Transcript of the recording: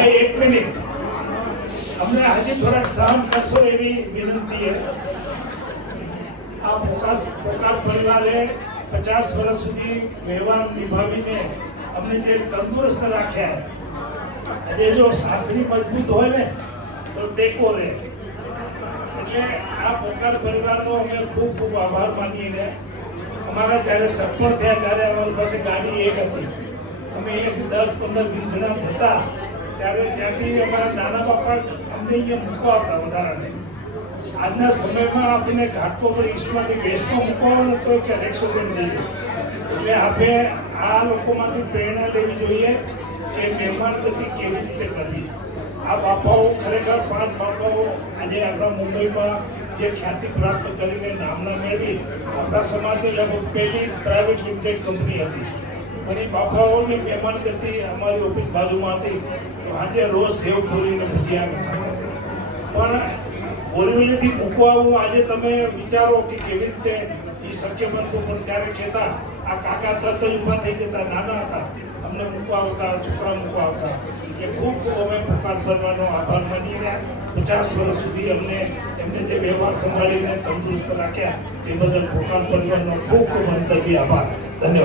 ભાઈ એક મિનિટ, અમને હજી થોડાક સહન કરશો એવી વિનંતી છે. આ પોકાર પરિવારે 50 વર્ષ સુધી વ્યવહાર નિભાવીને અમને જે તંદુરસ્ત રાખ્યા, આજે જો શાસ્ત્રી મજબૂત હોય ને તો ટેકો રહે. એટલે આ પોકાર પરિવારનો અમે ખૂબ ખૂબ આભાર માનીએ છીએ. અમારા જ્યારે સફળ થયા ત્યારે અમારી પાસે ગાડી એક હતી. અમે 10, 15, 20 જણા જતા ત્યારે ત્યાંથી અમારા નાના બાપા અમને અહીંયા મૂકવા આવતા વધારાને. આજના સમયમાં આપણે ઘાટકો પર ઈસ્ટમાંથી વેસ્ટમાં મૂકવાનો તો કે રેક્સો પણ જઈએ. એટલે આપણે આ લોકોમાંથી પ્રેરણા લેવી જોઈએ કે મહેમાનગતિ કેવી રીતે કરવી. આ બાપાઓ ખરેખર 5 બાપાઓ આજે આપણા મુંબઈમાં જે ખ્યાતિ પ્રાપ્ત કરીને નામના મેળવી, આપણા સમાજની લગભગ પહેલી પ્રાઇવેટ લિમિટેડ કંપની હતી. અને બાપાઓની મહેમાનગતિ અમારી ઓફિસ બાજુમાં હતી. તો આજે રોજ સેવ પૂરીને ભજીયા પણ બોરીવલીથી મૂકવા આવું. આજે તમે વિચારો કે કેવી રીતે એ શક્ય બનતું. પણ ત્યારે કહેતા આ કાકા તરત જ ઊભા થઈ જતા, નાના હતા, અમને મૂકવા આવતા, છોકરા મૂકવા આવતા. એ ખૂબ અમે પોકાર પરિવારનો આભાર માની રહ્યા. 50 વર્ષ સુધી અમને એમને જે વ્યવહાર સંભાળીને તંદુરસ્ત રાખ્યા તે બદલ પોકાર પરિવારનો ખૂબ ખૂબ અંતરથી આભાર. ધન્યવાદ.